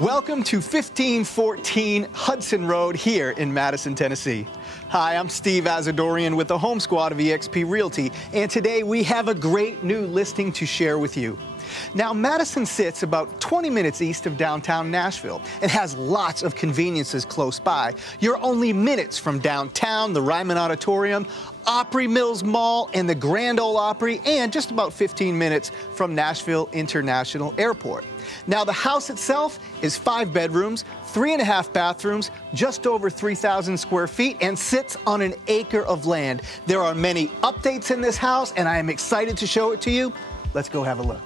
Welcome to 1514 Hudson Road here in Madison, Tennessee. Hi, I'm Steve Asadoorian with the Home Squad of eXp Realty, and today we have a great new listing to share with you. Now, Madison sits about 20 minutes east of downtown Nashville and has lots of conveniences close by. You're only minutes from downtown, the Ryman Auditorium, Opry Mills Mall, and the Grand Ole Opry, and just about 15 minutes from Nashville International Airport. Now, the house itself is 5 bedrooms, 3.5 bathrooms, just over 3,000 square feet, and sits on an acre of land. There are many updates in this house, and I am excited to show it to you. Let's go have a look.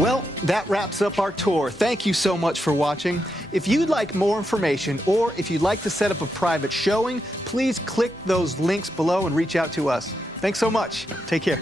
Well, that wraps up our tour. Thank you so much for watching. If you'd like more information or if you'd like to set up a private showing, please click those links below and reach out to us. Thanks so much. Take care.